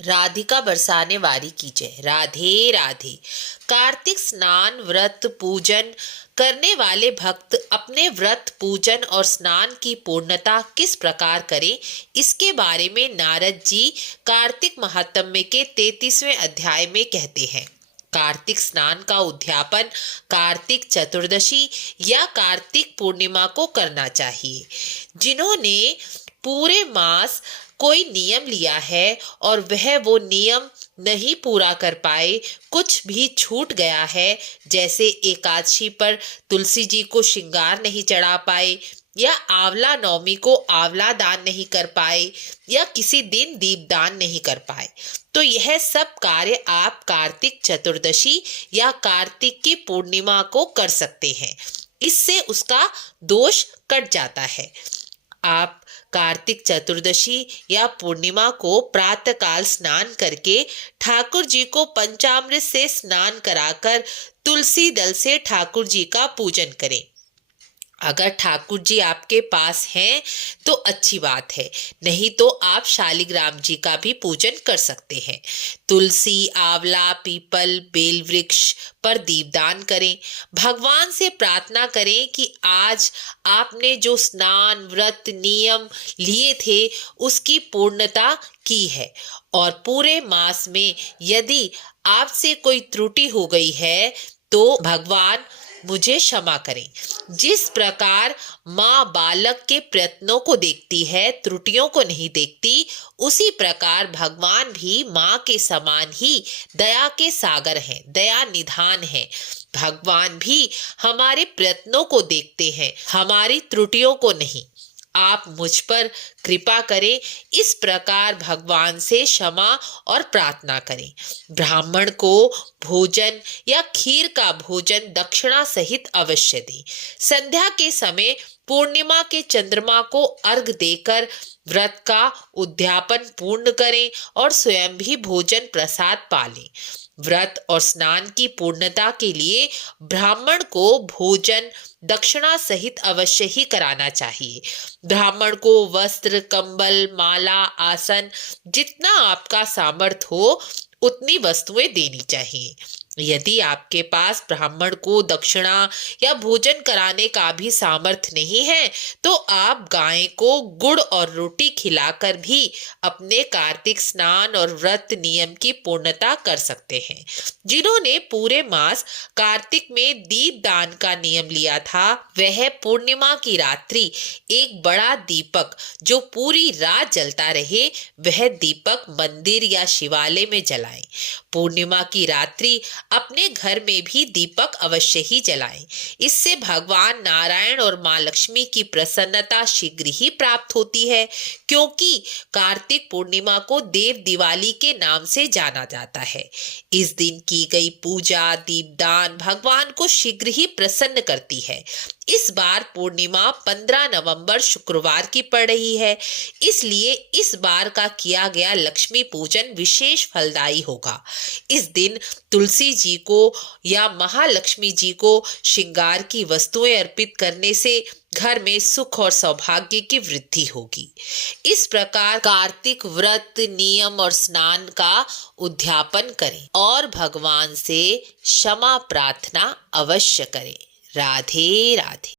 राधिका बरसाने वारी की जय। राधे राधे। कार्तिक स्नान व्रत पूजन करने वाले भक्त अपने व्रत पूजन और स्नान की पूर्णता किस प्रकार करें, इसके बारे में नारद जी कार्तिक महात्म्य के 33वें अध्याय में कहते हैं। कार्तिक स्नान का उद्यापन कार्तिक चतुर्दशी या कार्तिक पूर्णिमा को करना चाहिए। जिन्होंने पूरे मास कोई नियम लिया है और वह वो नियम नहीं पूरा कर पाए, कुछ भी छूट गया है, जैसे एकादशी पर तुलसी जी को श्रृंगार नहीं चढ़ा पाए, या आंवला नवमी को आंवला दान नहीं कर पाए, या किसी दिन दीपदान नहीं कर पाए, तो यह सब कार्य आप कार्तिक चतुर्दशी या कार्तिक की पूर्णिमा को कर सकते हैं। इससे उसका दोष कट जाता है। आप कार्तिक चतुर्दशी या पूर्णिमा को प्रातःकाल स्नान करके ठाकुर जी को पंचामृत से स्नान कराकर तुलसी दल से ठाकुर जी का पूजन करें। अगर ठाकुर जी आपके पास हैं तो अच्छी बात है, नहीं तो आप शालिग्राम जी का भी पूजन कर सकते हैं। तुलसी, आंवला, पीपल, बेल वृक्ष पर दीपदान करें। भगवान से प्रार्थना करें कि आज आपने जो स्नान व्रत नियम लिए थे उसकी पूर्णता की है, और पूरे मास में यदि आपसे कोई त्रुटि हो गई है तो भगवान मुझे क्षमा करें। जिस प्रकार माँ बालक के प्रयत्नों को देखती है, त्रुटियों को नहीं देखती, उसी प्रकार भगवान भी माँ के समान ही दया के सागर हैं, दया निधान हैं। भगवान भी हमारे प्रयत्नों को देखते हैं, हमारी त्रुटियों को नहीं। आप मुझ पर कृपा करें, इस प्रकार भगवान से क्षमा और प्रार्थना करें। ब्राह्मण को भोजन या खीर का भोजन दक्षिणा सहित अवश्य दें। संध्या के समय पूर्णिमा के चंद्रमा को अर्घ देकर व्रत का उद्यापन पूर्ण करें और स्वयं भी भोजन प्रसाद पालें। व्रत और स्नान की पूर्णता के लिए ब्राह्मण को भोजन दक्षिणा सहित अवश्य ही कराना चाहिए। ब्राह्मण को वस्त्र, कंबल, माला, आसन, जितना आपका सामर्थ्य हो उतनी वस्तुएं देनी चाहिए। यदि आपके पास ब्राह्मण को दक्षिणा या भोजन कराने का भी सामर्थ्य नहीं है तो आप गाय को गुड़ और रोटी खिलाकर भी अपने कार्तिक स्नान और व्रत नियम की पूर्णता कर सकते हैं। जिन्होंने पूरे मास कार्तिक में दीप दान का नियम लिया था, वह पूर्णिमा की रात्रि एक बड़ा दीपक जो पूरी रात जलता रहे, वह दीपक मंदिर या शिवालय में जलाएं। पूर्णिमा की रात्रि अपने घर में भी दीपक अवश्य ही जलाएं। इससे भगवान नारायण और माँ लक्ष्मी की प्रसन्नता शीघ्र ही प्राप्त होती है, क्योंकि कार्तिक पूर्णिमा को देव दिवाली के नाम से जाना जाता है। इस दिन की गई पूजा, दीपदान भगवान को शीघ्र ही प्रसन्न करती है। इस बार पूर्णिमा 15 नवंबर शुक्रवार की पड़ रही है, इसलिए इस बार का किया गया लक्ष्मी पूजन विशेष फलदायी होगा। इस दिन तुलसी जी को या महालक्ष्मी जी को श्रृंगार की वस्तुएं अर्पित करने से घर में सुख और सौभाग्य की वृद्धि होगी। इस प्रकार कार्तिक व्रत नियम और स्नान का उद्यापन करें और भगवान से क्षमा प्रार्थना अवश्य करें। राधे राधे।